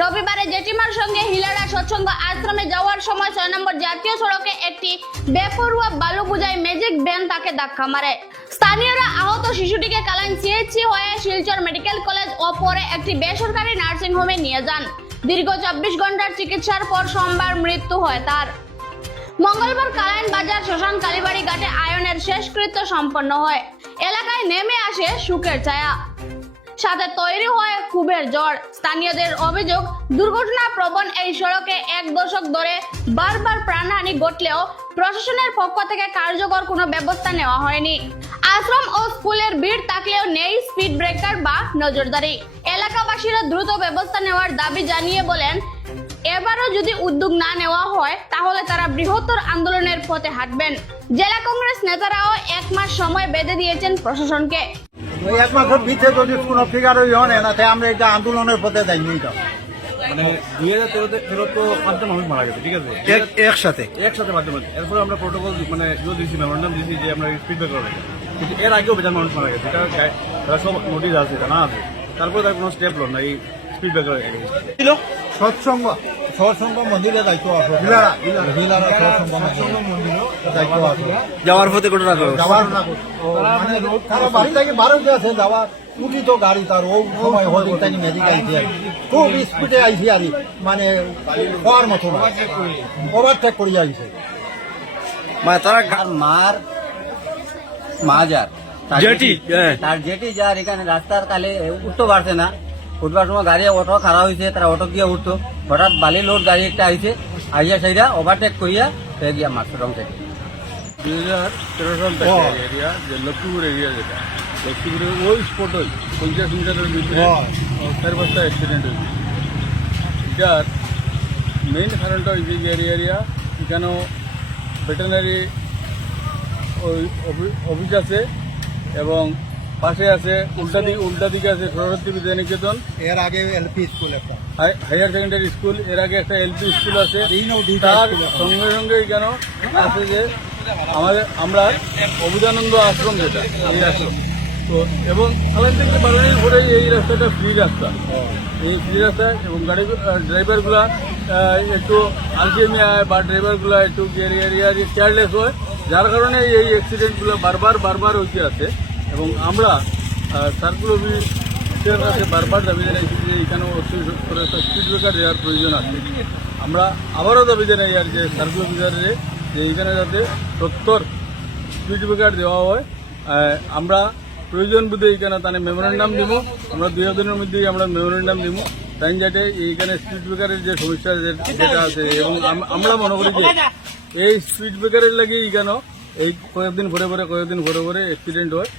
রবিবারে জেঠিমার সঙ্গে হিলারা সৎসঙ্গ আশ্রমে যাওয়ার সময় 6 নম্বর জাতীয় সড়কে একটি বেপরোয়া বালু বোঝাই ম্যাজিক ভ্যান তাকে ধাক্কা মারে। স্থানীয়রা আহত শিশুটিকে কালাইন সিএইচসি হয়ে শিলচর মেডিকেল কলেজ ও পরে একটি বেসরকারি নার্সিং হোমে নিয়ে যান। দীর্ঘ 24 ঘন্টার চিকিৎসার পর সোমবার মৃত্যু হয় তার। মঙ্গলবার কালাইন বাজার শ্মশান কালীবাড়ি ঘাটে আয়নের শেষকৃত্য সম্পন্ন হয়। এলাকায় নেমে আসে শোকের ছায়া, সাথে তৈরি হয় ক্ষোভের ঝড়। স্থানীয়দের অভিযোগ, দুর্ঘটনা প্রবণ এই সড়কে 1 দশক ধরে বারবার প্রাণহানি ঘটলেও প্রশাসনের পক্ষ থেকে কার্যকর কোনো ব্যবস্থা নেওয়া হয়নি। আশ্রম ও স্কুলের ভিড় থাকলেও নেই স্পিড ব্রেকার বা নজরদারি। এলাকাবাসীরা দ্রুত ব্যবস্থা নেওয়ার দাবি জানিয়ে বলেন, এবারও যদি উদ্যোগ না নেওয়া হয় তাহলে তারা বৃহত্তর আন্দোলনের পথে হাঁটবেন। জেলা কংগ্রেস নেতারাও 1 মাস সময় বেঁধে দিয়েছেন প্রশাসনকে। 1 মাসের ভিতরে যদি কোনো ফিগার হয় না তাই আমরা এটা আন্দোলনের পথে যাইনি। মানে 2013 তো 5জন মানুষ মারা গেছে, ঠিক আছে, একসাথে 5জন মানুষ। এরপরে আমরা প্রোটোকল মানে দিয়েছি, মেমোরেন্ডাম দিয়েছি যে আমরা ফিডব্যাক করা লাগে, কিন্তু এর আগেও বেজান মানুষ মারা গেছে, এটা সব নোটিশ আছে, জানা আছে। তারপরে তার কোনো স্টেপ লো না এই ফিডব্যাক করা ছিল। সৎসঙ্গ মন্দিরে দায়িত্ব আছে, হিলারা সৎসঙ্গ মন্দিরে দায়িত্ব আছে। যাওয়ার পথে ঘটনা যাওয়ার না মানে তারা বাড়ি থেকে বারোতে আছে যাওয়ার উঠিত গাড়ি তার ও সময় হয়ে তাই ম্যাজিক আইসি আর খুব স্পিডে আইসি আর মানে হওয়ার মতো না, ওভারটেক করিয়া আইসে। মানে তারা মার মাজার জেটি, তার জেটি যার এখানে রাস্তার কালে উঠতে পারছে না, উঠবার সময় গাড়ি অটো খারাপ হয়েছে, তারা অটো গিয়ে উঠতো, হঠাৎ বালি লোড গাড়ি একটা আইছে, আইয়া সেইটা ওভারটেক করিয়া সে গিয়া মারছে রং থেকে। 2013 সাল থেকে এরিয়া যে লক্ষ্মীপুর এরিয়া, যেটা লক্ষ্মীপুরের ওই স্পটই 50 মিটারের ভিতরে 4-5টা অ্যাক্সিডেন্ট হয়েছে। এটার মেইন কারণটা হয়েছে যে এরিয়া এখানেও ভেটেনারি অফিস আছে এবং পাশে আছে উল্টা দিকে আছে সরস্বতী বিদ্যানিকেতন, এর আগে এলপি স্কুল একটা হায়ার সেকেন্ডারি স্কুল, এর আগে একটা এলপি স্কুল আছে। তার সঙ্গে সঙ্গে কেন আছে যে আমরা অবুজানন্দ আশ্রম, যেটা এই আশ্রম তো, এবং ওখান থেকে বাড়ানোর পরে এই রাস্তাটা ফ্রি রাস্তা, এই ফ্রি রাস্তা এবং ড্রাইভারগুলা একটু আলসেমি হয় বা ড্রাইভারগুলা একটু কেয়ারলেস হয়, যার কারণে এই অ্যাক্সিডেন্টগুলো বারবার হইতে আছে। এবং আমরা সার্কুল অফিসের কাছে বারবার দাবি জানাইছি যে এখানেও স্পিড ব্রেকার দেওয়ার প্রয়োজন আছে। আমরা আবারও দাবি জানাই আর যে সার্কুল অফিসারে যে এখানে যাতে 70 স্পিড ব্রেকার দেওয়া হয়। আমরা প্রয়োজন বুঝে এইখানে তাহলে মেমোরেন্ডাম দিব, আমরা 2 দিনের মধ্যেই আমরা মেমোরেন্ডাম দিব, তাই যাতে এইখানে স্পিড ব্রেকারের যে সমস্যা যেটা আছে। এবং আমরা মনে করি যে এই স্পিড ব্রেকারের লাগে এইখানে এই কয়েকদিন ভরে ভরে অ্যাক্সিডেন্ট হয়।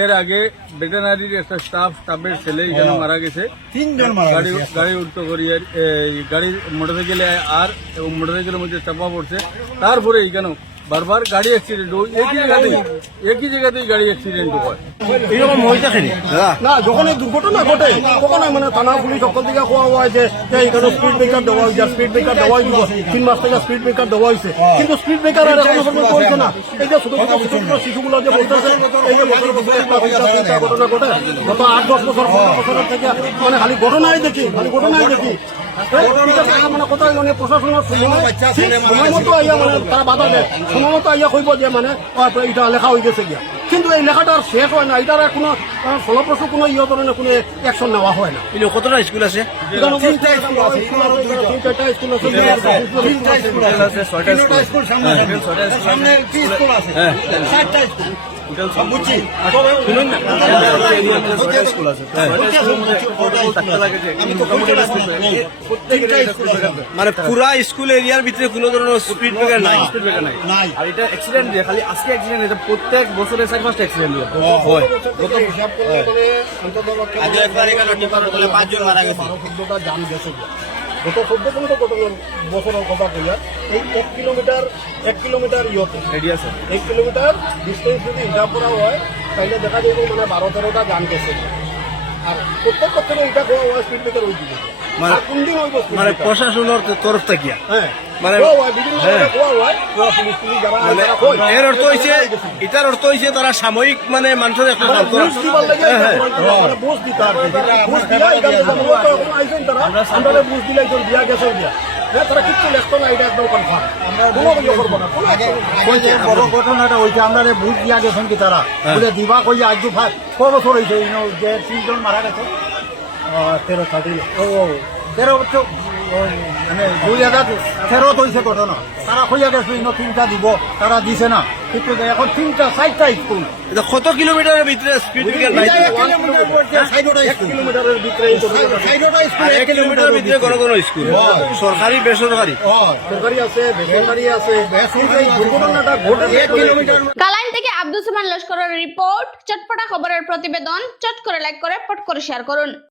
এর আগে ভেটেনারির একটা স্টাফের ছেলে এখানে মারা গেছে, 3 জন মারা গেছে। গাড়ি উল্টো করিয়া গাড়ি মোটরসাইকেলে আর এবং মোটরসাইকেলের মধ্যে চাপা পড়ছে। তারপরে এখানে বারবার গাড়ি অ্যাক্সিডেন্ট হয়, একই জায়গাতেই গাড়ি অ্যাক্সিডেন্ট হয়। এরকম হয়ে থাকে না, যখন এই দুর্ঘটনা ঘটে তখন মানে থানা পুলিশ সকল থেকে কোয়া হয় যে এখানে স্পিড ব্রেকার দেওয়া হয়েছে, স্পিড ব্রেকার দেওয়া হয়েছিল, 3 মাস থেকে স্পিড ব্রেকার দেওয়া হয়েছে, কিন্তু স্পিড ব্রেকার আর এখনো পর্যন্ত করছে না। এই যে ছোট শিশুগুলো যে বলতেছে এই যে বছর ঘটনা ঘটে গত 8-10 বছর 15 বছরের থেকে মানে খালি ঘটনাই দেখি মানে কোথায় মানে প্রশাসনের সময় মতো আইয়া মানে তারা বাধা দেয়, সময় মতো আইয়া কইব যে মানে এটা লেখা হয়ে গেছে গিয়া, কিন্তু এই লেখাটা আর শেষ হয় না, এটার কোনো ফলপ্রসূ কোনো ধরনের কোনো অ্যাকশন নেওয়া হয় না। কতটা স্কুল আছে? 3টা স্কুল আছে, 3টা স্কুল আছে, 6টা স্কুল সামনে কি স্কুল আছে, 7টা স্কুল মানে পুরা স্কুল এরিয়ার ভিতরে কোনো ধরনের স্পিড ব্রেকার নাই। আর এটা অ্যাক্সিডেন্ট দিয়ে খালি আজকে অ্যাক্সিডেন্ট, এটা প্রত্যেক বছরে 4-5টা অ্যাক্সিডেন্ট হয়। আজ একবার এখানে 5 জন মারা গেছে। গত 14-15 বছরের কথা কইয়া এই 1 কিলোমিটার ইয়তে রেডিয়াস 1 কিলোমিটার ডিস্টেন্স যদি হিসাব করা হয় তাহলে দেখা যাবে মানে 12-13টা গান গেছে। আর প্রত্যেক বছরে এটা কোয়া হয় স্পিড ব্রেকার ওই দিকে মানে- আর কোনদিন হইব speed মানে breaker? প্রশাসনের তরফ থেকে হ্যাঁ মানে- কোয়া হয়, বিভিন্ন হ্যাঁ। জায়গায় কোয়া হয়, কোয়া পুলিশ টুলিশ যারা মানে যারা কয়, এর অর্থ হইছে এটার অর্থ হইছে তারা সাময়িক মানে মানুষের একটা মানে সান্ত্বনা- বুঝ দিবার লাগে হ্যাঁ, হ্যাঁ। মানে বুঝ দিতে আর কি। বুঝ দিলা এখান থেকে মূলত এখন আইছেন তারা আমরা বুঝ দিলে একজন দিয়া গেছে দিয়া হ্যাঁ তারা কিচ্ছু লেখতো না এটা একদম কনফার্ম কোনো ইয়ে করবো না কোনো বড় ঘটনাটা হয়েছে আমরা বুঝ দিয়া গেছেন কি তারা বলে দিবা কই আজ দু ক বছর হয়েছে যে 3 জন মারা গেছে 13 বছর মানে 2013 হয়েছে ঘটনা তারা কইয়া গেছে 3টা দিব তারা দিছে না কিন্তু এখন 3টা 4টা স্কুল এটা কত কিলোমিটারের ভিতরে স্পিড ব্রেকার নাই এক কিলোমিটারের ভিতরে এই ঘটনাটা। আর 1 কিলোমিটারের ভিতরে কোন কোন স্কুল সরকারি বেসরকারি সরকারি আছে বেসরকারি আছে কিন্তু এই দুর্ঘটনাটা ঘটে কালাইন থেকে আব্দুল সামান লস্করের রিপোর্ট, চটপটা খবরের প্রতিবেদন। চট করে লাইক করে পট করে শেয়ার করুন।